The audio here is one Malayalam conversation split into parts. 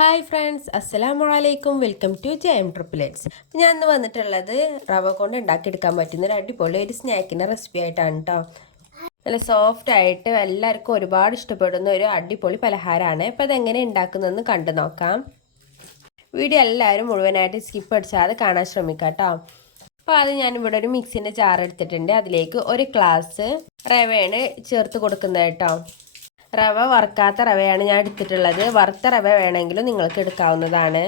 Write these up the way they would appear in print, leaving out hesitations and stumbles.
ഹായ് ഫ്രണ്ട്സ്, അസ്സലാമലൈക്കും. Welcome to JM triplets. ഞാൻ ഇന്ന് വന്നിട്ടുള്ളത് റവ കൊണ്ട് ഉണ്ടാക്കിയെടുക്കാൻ പറ്റുന്ന ഒരു അടിപൊളി ഒരു സ്നാക്കിൻ്റെ റെസിപ്പി ആയിട്ടാണ് കേട്ടോ. നല്ല സോഫ്റ്റ് ആയിട്ട് എല്ലാവർക്കും ഒരുപാട് ഇഷ്ടപ്പെടുന്ന ഒരു അടിപൊളി പലഹാരമാണ്. അപ്പോൾ അതെങ്ങനെ ഉണ്ടാക്കുന്നതെന്ന് കണ്ടു നോക്കാം. വീഡിയോ എല്ലാവരും മുഴുവനായിട്ട് സ്കിപ്പ് അടിച്ചാതെ കാണാൻ ശ്രമിക്കാം കേട്ടോ. അപ്പോൾ അത് ഞാനിവിടെ ഒരു മിക്സിൻ്റെ ജാർ എടുത്തിട്ടുണ്ട്. അതിലേക്ക് ഒരു ഗ്ലാസ് റവയാണ് ചേർത്ത് കൊടുക്കുന്നത് കേട്ടോ. റവ വറുക്കാത്ത റവയാണ് ഞാൻ എടുത്തിട്ടുള്ളത്. വറുത്ത റവ വേണമെങ്കിലും നിങ്ങൾക്ക് എടുക്കാവുന്നതാണ്.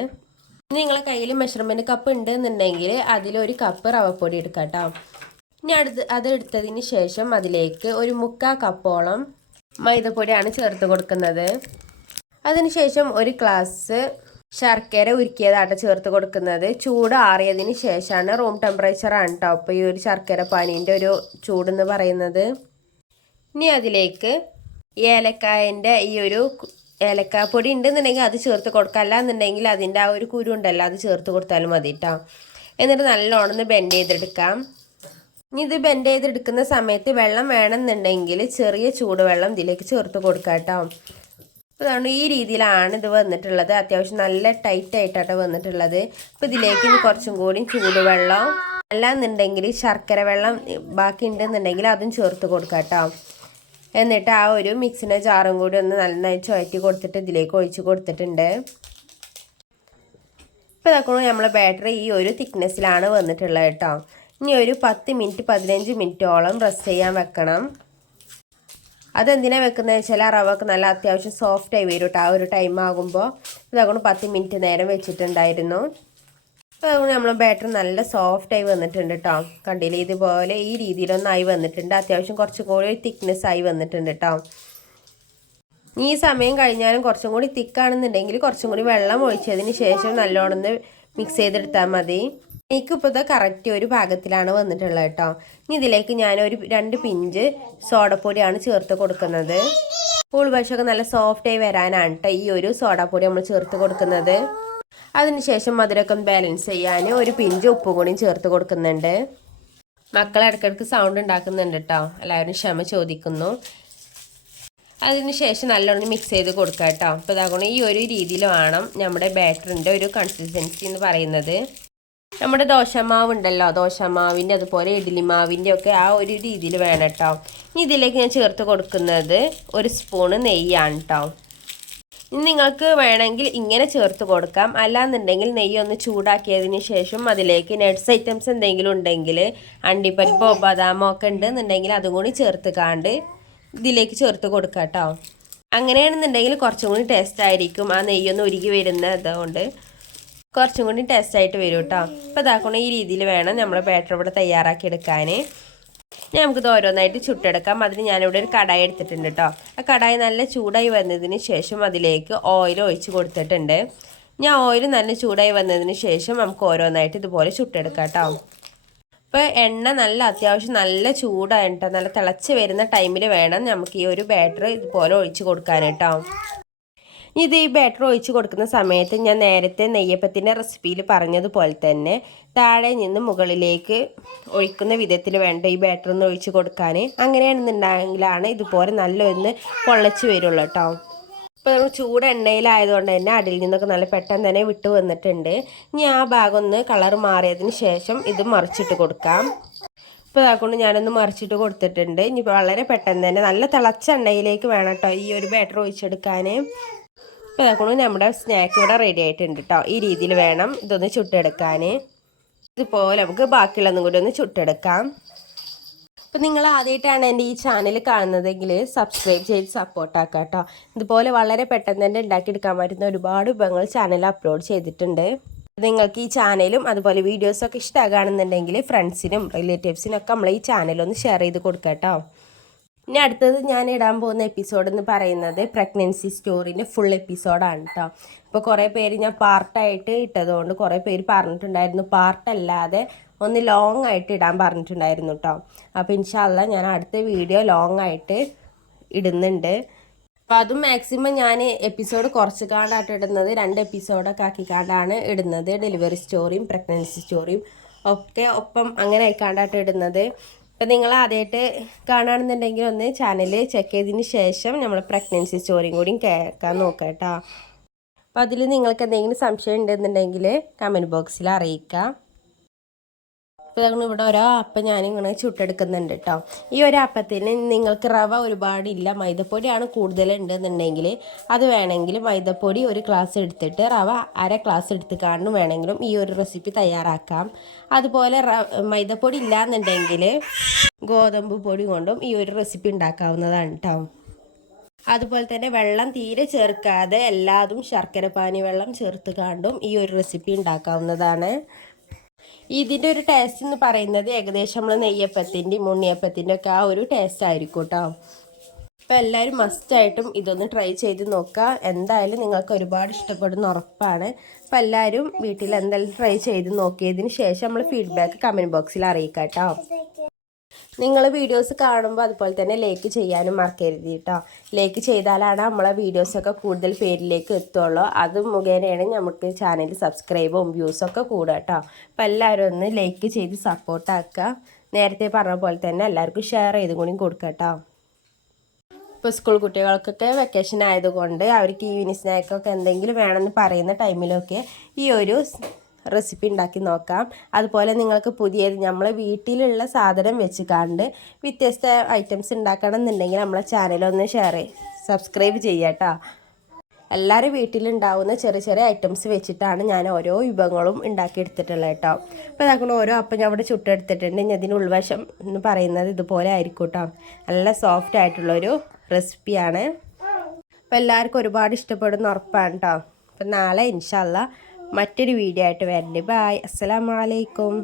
നിങ്ങളെ കയ്യിൽ മെഷർമെൻറ്റ് കപ്പ് ഉണ്ടെന്നുണ്ടെങ്കിൽ അതിലൊരു കപ്പ് റവപ്പൊടി എടുക്കാം കേട്ടോ. ഇനി അത് എടുത്തതിന് ശേഷം അതിലേക്ക് ഒരു 3/4 കപ്പോളം മൈദപ്പൊടിയാണ് ചേർത്ത് കൊടുക്കുന്നത്. അതിനുശേഷം ഒരു ഗ്ലാസ് ശർക്കര ഉരുക്കിയതായിട്ട് ചേർത്ത് കൊടുക്കുന്നത്. ചൂട് ആറിയതിന് ശേഷമാണ്, റൂം ടെമ്പറേച്ചറാണ് കേട്ടോ അപ്പോൾ ഈ ഒരു ശർക്കര പാനീൻ്റെ ഒരു ചൂടെന്ന് പറയുന്നത്. ഇനി അതിലേക്ക് ഏലക്കായൻ്റെ ഈ ഒരു ഏലക്കാപ്പൊടി ഉണ്ടെന്നുണ്ടെങ്കിൽ അത് ചേർത്ത് കൊടുക്കാം, അല്ലാന്നുണ്ടെങ്കിൽ അതിൻ്റെ ആ ഒരു കുരു ഉണ്ടല്ലോ അത് ചേർത്ത് കൊടുത്താലും മതി കേട്ടോ. എന്നിട്ട് നല്ലോണം ബെൻഡ് ചെയ്തെടുക്കാം. ഇനി ഇത് ബെൻഡ് ചെയ്തെടുക്കുന്ന സമയത്ത് വെള്ളം വേണമെന്നുണ്ടെങ്കിൽ ചെറിയ ചൂടുവെള്ളം ഇതിലേക്ക് ചേർത്ത് കൊടുക്കാം കേട്ടോ. അതുകൊണ്ട് ഈ രീതിയിലാണ് ഇത് വന്നിട്ടുള്ളത്. അത്യാവശ്യം നല്ല ടൈറ്റ് ആയിട്ടാണ് വന്നിട്ടുള്ളത്. അപ്പോൾ ഇതിലേക്ക് ഇനി കുറച്ചും കൂടി ചൂടുവെള്ളം അല്ലാന്നുണ്ടെങ്കിൽ ശർക്കര വെള്ളം ബാക്കി ഉണ്ടെന്നുണ്ടെങ്കിൽ അതും ചേർത്ത് കൊടുക്കാം കേട്ടോ. എന്നിട്ട് ആ ഒരു മിക്സിൻ്റെ ജാറും കൂടി ഒന്ന് നന്നായി ചുഴറ്റി കൊടുത്തിട്ട് ഇതിലേക്ക് ഒഴിച്ച് കൊടുത്തിട്ടുണ്ട്. ഇപ്പോൾ ഇതാക്കണം നമ്മളെ ബാറ്ററി ഈ ഒരു തിക്നെസ്സിലാണ് വന്നിട്ടുള്ളത് കേട്ടോ. ഇനി ഒരു 10 മിനിറ്റ് 15 മിനിറ്റോളം റെസ്റ്റ് ചെയ്യാൻ വെക്കണം. അതെന്തിനാണ് വെക്കുന്നത് വെച്ചാൽ ആ റവക്ക് നല്ല അത്യാവശ്യം സോഫ്റ്റായി വരും കേട്ടോ. ആ ഒരു ടൈം ആകുമ്പോൾ ഇതാക്കണം 10 മിനിറ്റ് നേരം വെച്ചിട്ടുണ്ടായിരുന്നു. അപ്പോൾ അതുകൊണ്ട് നമ്മൾ ബാറ്റർ നല്ല സോഫ്റ്റായി വന്നിട്ടുണ്ട് കേട്ടോ. കണ്ടില്ലേ, ഇതുപോലെ ഈ രീതിയിലൊന്നായി വന്നിട്ടുണ്ട്. അത്യാവശ്യം കുറച്ചും കൂടി തിക്നെസ് ആയി വന്നിട്ടുണ്ട് കേട്ടോ. ഈ സമയം കഴിഞ്ഞാലും കുറച്ചും കൂടി തിക്കാണെന്നുണ്ടെങ്കിൽ കുറച്ചും കൂടി വെള്ളം ഒഴിച്ചതിന് ശേഷം നല്ലോണം മിക്സ് ചെയ്തെടുത്താൽ മതി. എനിക്കിപ്പോൾ ഇത് കറക്റ്റ് ഒരു ഭാഗത്തിലാണ് വന്നിട്ടുള്ളത് കേട്ടോ. ഇനി ഇതിലേക്ക് ഞാനൊരു 2 പിഞ്ച് സോഡപ്പൊടിയാണ് ചേർത്ത് കൊടുക്കുന്നത്. ഉൾവശമൊക്കെ നല്ല സോഫ്റ്റായി വരാനാണ് കേട്ടോ ഈ ഒരു സോഡാപ്പൊടി നമ്മൾ ചേർത്ത് കൊടുക്കുന്നത്. അതിനുശേഷം മധുരമൊക്കെ ബാലൻസ് ചെയ്യാൻ ഒരു പിഞ്ച് ഉപ്പും കൂടിയും ചേർത്ത് കൊടുക്കുന്നുണ്ട്. മക്കൾ ഇടയ്ക്കിടയ്ക്ക് സൗണ്ട് ഉണ്ടാക്കുന്നുണ്ട് കേട്ടോ, എല്ലാവരും ക്ഷമ ചോദിക്കുന്നു. അതിനുശേഷം നല്ലോണം മിക്സ് ചെയ്ത് കൊടുക്കുക കേട്ടോ. അപ്പോൾ ഇതാക്കണം ഈ ഒരു രീതിയിൽ വേണം നമ്മുടെ ബാറ്ററിൻ്റെ ഒരു കൺസിസ്റ്റൻസി എന്ന് പറയുന്നത്. നമ്മുടെ ദോശമാവ് ഉണ്ടല്ലോ, ദോശമാവിൻ്റെ അതുപോലെ ഇഡ്ഡലി മാവിൻ്റെ ഒക്കെ ആ ഒരു രീതിയിൽ വേണം കേട്ടോ. ഇനി ഇതിലേക്ക് ഞാൻ ചേർത്ത് കൊടുക്കുന്നത് 1 സ്പൂണ് നെയ്യാണ് കേട്ടോ. ഇനി നിങ്ങൾക്ക് വേണമെങ്കിൽ ഇങ്ങനെ ചേർത്ത് കൊടുക്കാം, അല്ലാന്നുണ്ടെങ്കിൽ നെയ്യ് ഒന്ന് ചൂടാക്കിയതിന് ശേഷം അതിലേക്ക് നട്ട്സ് ഐറ്റംസ് എന്തെങ്കിലും ഉണ്ടെങ്കിൽ അണ്ടിപ്പരിപ്പോ ബദാമോ ഒക്കെ ഉണ്ടെന്നുണ്ടെങ്കിൽ അതും കൂടി ചേർത്ത് ഇതിലേക്ക് ചേർത്ത് കൊടുക്കാം കേട്ടോ. അങ്ങനെയാണെന്നുണ്ടെങ്കിൽ കുറച്ചും കൂടി ടേസ്റ്റ് ആയിരിക്കും. ആ നെയ്യൊന്ന് ഉരുകി വരുന്നതുകൊണ്ട് കുറച്ചും കൂടി ടേസ്റ്റായിട്ട് വരും കേട്ടോ. അപ്പോൾ ഇതാക്കണം ഈ രീതിയിൽ വേണം നമ്മൾ ബാറ്റർ ഇവിടെ തയ്യാറാക്കി എടുക്കാൻ. നമുക്കിത് ഓരോന്നായിട്ട് ചുട്ടെടുക്കാം. അതിന് ഞാനിവിടെ ഒരു കടായി എടുത്തിട്ടുണ്ട് കേട്ടോ. ആ കടായി നല്ല ചൂടായി വന്നതിന് ശേഷം അതിലേക്ക് ഓയിൽ ഒഴിച്ച് കൊടുത്തിട്ടുണ്ട്. ഞാൻ ഓയിൽ നല്ല ചൂടായി വന്നതിന് ശേഷം നമുക്ക് ഓരോന്നായിട്ട് ഇതുപോലെ ചുട്ടെടുക്കാം കേട്ടോ. അപ്പോൾ എണ്ണ നല്ല അത്യാവശ്യം നല്ല ചൂടായിട്ട് നല്ല തിളച്ച് വരുന്ന ടൈമിൽ വേണം നമുക്ക് ഈ ഒരു ബാറ്റർ ഇതുപോലെ ഒഴിച്ച് കൊടുക്കാൻ കേട്ടോ. ഇത് ഈ ബാറ്റർ ഒഴിച്ച് കൊടുക്കുന്ന സമയത്ത് ഞാൻ നേരത്തെ നെയ്യപ്പത്തിൻ്റെ റെസിപ്പിയിൽ പറഞ്ഞതുപോലെ തന്നെ താഴെ നിന്ന് മുകളിലേക്ക് ഒഴിക്കുന്ന വിധത്തിൽ വേണ്ട ഈ ബാറ്റർ ഒന്ന് ഒഴിച്ച് കൊടുക്കാൻ. അങ്ങനെയാണെന്നുണ്ടെങ്കിലാണ് ഇതുപോലെ നല്ലൊന്ന് പൊള്ളച്ച് വരുള്ളൂ കേട്ടോ. ഇപ്പോൾ നമ്മൾ ചൂട് എണ്ണയിലായതുകൊണ്ട് തന്നെ അടിയിൽ നിന്നൊക്കെ നല്ല പെട്ടെന്ന് തന്നെ വിട്ട് വന്നിട്ടുണ്ട്. ഇനി ആ ഭാഗം ഒന്ന് കളർ മാറിയതിന് ശേഷം ഇത് മറിച്ചിട്ട് കൊടുക്കാം. ഇപ്പോൾ അതുകൊണ്ട് ഞാനൊന്ന് മറിച്ചിട്ട് കൊടുത്തിട്ടുണ്ട്. ഇനി വളരെ പെട്ടെന്ന് തന്നെ നല്ല തിളച്ച എണ്ണയിലേക്ക് വേണം കേട്ടോ ഈ ഒരു ബാറ്റർ ഒഴിച്ചെടുക്കാൻ. ഇപ്പോൾ അതുകൊണ്ട് നമ്മുടെ സ്നാക്ക് ഇവിടെ റെഡി ആയിട്ടുണ്ട് കേട്ടോ. ഈ രീതിയിൽ വേണം ഇതൊന്ന് ചുട്ടെടുക്കാൻ. ഇതുപോലെ നമുക്ക് ബാക്കിയുള്ളതും കൂടി ഒന്ന് ചുട്ടെടുക്കാം. അപ്പോൾ നിങ്ങൾ ആദ്യമായിട്ടാണ് എൻ്റെ ഈ ചാനൽ കാണുന്നതെങ്കിൽ സബ്സ്ക്രൈബ് ചെയ്ത് സപ്പോർട്ടാക്കാം കേട്ടോ. ഇതുപോലെ വളരെ പെട്ടെന്ന് തന്നെ ഉണ്ടാക്കിയെടുക്കാൻ പറ്റുന്ന ഒരുപാട് വിഭവങ്ങൾ ചാനൽ അപ്ലോഡ് ചെയ്തിട്ടുണ്ട്. നിങ്ങൾക്ക് ഈ ചാനലും അതുപോലെ വീഡിയോസൊക്കെ ഇഷ്ടമാകുകയാണെന്നുണ്ടെങ്കിൽ ഫ്രണ്ട്സിനും റിലേറ്റീവ്സിനും ഒക്കെ നമ്മൾ ഈ ചാനലൊന്ന് ഷെയർ ചെയ്ത് കൊടുക്കാം കേട്ടോ. ഇനി അടുത്തത് ഞാൻ ഇടാൻ പോകുന്ന എപ്പിസോഡ് എന്ന് പറയുന്നത് പ്രഗ്നൻസി സ്റ്റോറിൻ്റെ ഫുൾ എപ്പിസോഡാണ് കേട്ടോ. ഇപ്പോൾ കുറേ പേര് ഞാൻ പാർട്ടായിട്ട് ഇട്ടതുകൊണ്ട് കുറേ പേര് പറഞ്ഞിട്ടുണ്ടായിരുന്നു പാർട്ടല്ലാതെ ഒന്ന് ലോങ് ആയിട്ട് ഇടാൻ പറഞ്ഞിട്ടുണ്ടായിരുന്നു കേട്ടോ. അപ്പോൾ ഇൻഷാ അല്ലാഹ് ഞാൻ അടുത്ത വീഡിയോ ലോങ് ആയിട്ട് ഇടുന്നുണ്ട്. അപ്പോൾ അതും മാക്സിമം ഞാൻ എപ്പിസോഡ് കുറച്ച് കാണ്ടായിട്ട് ഇടുന്നത് 2 എപ്പിസോഡൊക്കെ ആക്കിക്കാണ്ടാണ് ഇടുന്നത്. ഡെലിവറി സ്റ്റോറിയും പ്രഗ്നൻസി സ്റ്റോറിയും ഒക്കെ ഒപ്പം അങ്ങനെ ആയിക്കാണ്ടായിട്ട് ഇടുന്നത്. അപ്പോൾ നിങ്ങൾ ആദ്യമായിട്ട് കാണുകയാണെന്നുണ്ടെങ്കിൽ ഒന്ന് ചാനൽ ചെക്ക് ചെയ്തതിന് ശേഷം നമ്മൾ പ്രഗ്നൻസി സ്റ്റോറിയും കൂടി കേൾക്കാൻ നോക്കാം കേട്ടോ. അപ്പോൾ അതിൽ നിങ്ങൾക്ക് എന്തെങ്കിലും സംശയം ഉണ്ടെന്നുണ്ടെങ്കിൽ കമൻറ്റ് ബോക്സിൽ അറിയിക്കാം. അപ്പോൾ ഞങ്ങൾ ഇവിടെ ഓരോ അപ്പം ഞാനിങ്ങനെ ചുട്ടെടുക്കുന്നുണ്ട് കേട്ടോ. ഈ ഒരു അപ്പത്തിന് നിങ്ങൾക്ക് റവ ഒരുപാടില്ല, മൈദപ്പൊടിയാണ് കൂടുതലുണ്ടെന്നുണ്ടെങ്കിൽ അത് വേണമെങ്കിൽ മൈദപ്പൊടി ഒരു ഗ്ലാസ് എടുത്തിട്ട് റവ അര ഗ്ലാസ് എടുത്ത് കാണും വേണമെങ്കിലും ഈ ഒരു റെസിപ്പി തയ്യാറാക്കാം. അതുപോലെ മൈദപ്പൊടി ഇല്ലയെന്നുണ്ടെങ്കിൽ ഗോതമ്പ് പൊടി കൊണ്ടും ഈ ഒരു റെസിപ്പി ഉണ്ടാക്കാവുന്നതാണ് കേട്ടോ. അതുപോലെ തന്നെ വെള്ളം തീരെ ചേർക്കാതെ എല്ലാതും ശർക്കര പാനി വെള്ളം ചേർത്ത് കണ്ടും ഈ ഒരു റെസിപ്പി ഉണ്ടാക്കാവുന്നതാണ്. ഇതിൻ്റെ ഒരു ടേസ്റ്റ് എന്ന് പറയുന്നത് ഏകദേശം നമ്മൾ നെയ്യപ്പത്തിൻ്റെയും ഉണ്ണിയപ്പത്തിൻ്റെ ഒക്കെ ആ ഒരു ടേസ്റ്റ് ആയിരിക്കും കേട്ടോ. അപ്പോൾ എല്ലാവരും മസ്റ്റായിട്ടും ഇതൊന്ന് ട്രൈ ചെയ്ത് നോക്കുക. എന്തായാലും നിങ്ങൾക്ക് ഒരുപാട് ഇഷ്ടപ്പെടുന്ന ഉറപ്പാണ്. അപ്പോൾ എല്ലാവരും വീട്ടിൽ എന്തായാലും ട്രൈ ചെയ്ത് നോക്കിയതിന് ശേഷം നമ്മൾ ഫീഡ്ബാക്ക് കമൻറ്റ് ബോക്സിൽ അറിയിക്കാം കേട്ടോ. നിങ്ങൾ വീഡിയോസ് കാണുമ്പോൾ അതുപോലെ തന്നെ ലൈക്ക് ചെയ്യാനും മറക്കരുത് കേട്ടോ. ലൈക്ക് ചെയ്താലാണ് നമ്മളെ വീഡിയോസൊക്കെ കൂടുതൽ പേരിലേക്ക് എത്തുള്ളൂ. അത് മുഖേനയാണ് നമുക്ക് ചാനൽ സബ്സ്ക്രൈബും വ്യൂസൊക്കെ കൂടുക കേട്ടോ. അപ്പോൾ എല്ലാവരും ഒന്ന് ലൈക്ക് ചെയ്ത് സപ്പോർട്ടാക്കുക. നേരത്തെ പറഞ്ഞ പോലെ തന്നെ എല്ലാവർക്കും ഷെയർ ചെയ്തും കൂടി കൊടുക്കുക കേട്ടോ. ഇപ്പോൾ സ്കൂൾ കുട്ടികൾക്കൊക്കെ വെക്കേഷൻ ആയതുകൊണ്ട് അവർക്ക് ഈവനിങ് സ്നാക്കൊക്കെ എന്തെങ്കിലും വേണമെന്ന് പറയുന്ന ടൈമിലൊക്കെ ഈ ഒരു റെസിപ്പി ഉണ്ടാക്കി നോക്കാം. അതുപോലെ നിങ്ങൾക്ക് പുതിയത് നമ്മളെ വീട്ടിലുള്ള സാധനം വെച്ച് കണ്ട് വ്യത്യസ്ത ഐറ്റംസ് ഉണ്ടാക്കണം എന്നുണ്ടെങ്കിൽ നമ്മളെ ചാനലൊന്ന് സബ്സ്ക്രൈബ് ചെയ്യുക കേട്ടോ. എല്ലാവരും വീട്ടിലുണ്ടാവുന്ന ചെറിയ ചെറിയ ഐറ്റംസ് വെച്ചിട്ടാണ് ഞാൻ ഓരോ വിഭവങ്ങളും ഉണ്ടാക്കിയെടുത്തിട്ടുള്ളത് കേട്ടോ. അപ്പോൾ ഇതാക്കുന്ന ഓരോ അപ്പം ഞാൻ അവിടെ ചുട്ടെടുത്തിട്ടുണ്ട്. ഇനി അതിൻ്റെ ഉൾവശം എന്ന് പറയുന്നത് ഇതുപോലെ ആയിരിക്കും കേട്ടോ. നല്ല സോഫ്റ്റ് ആയിട്ടുള്ളൊരു റെസിപ്പിയാണ്. അപ്പോൾ എല്ലാവർക്കും ഒരുപാട് ഇഷ്ടപ്പെടുന്ന ഉറപ്പാണ് കേട്ടോ. അപ്പം നാളെ ഇൻഷാ അല്ലാഹ് മറ്റൊരു വീഡിയോ ആയിട്ട് വരണ്ടേ. ബായ്, അസ്സലാമു അലൈക്കും.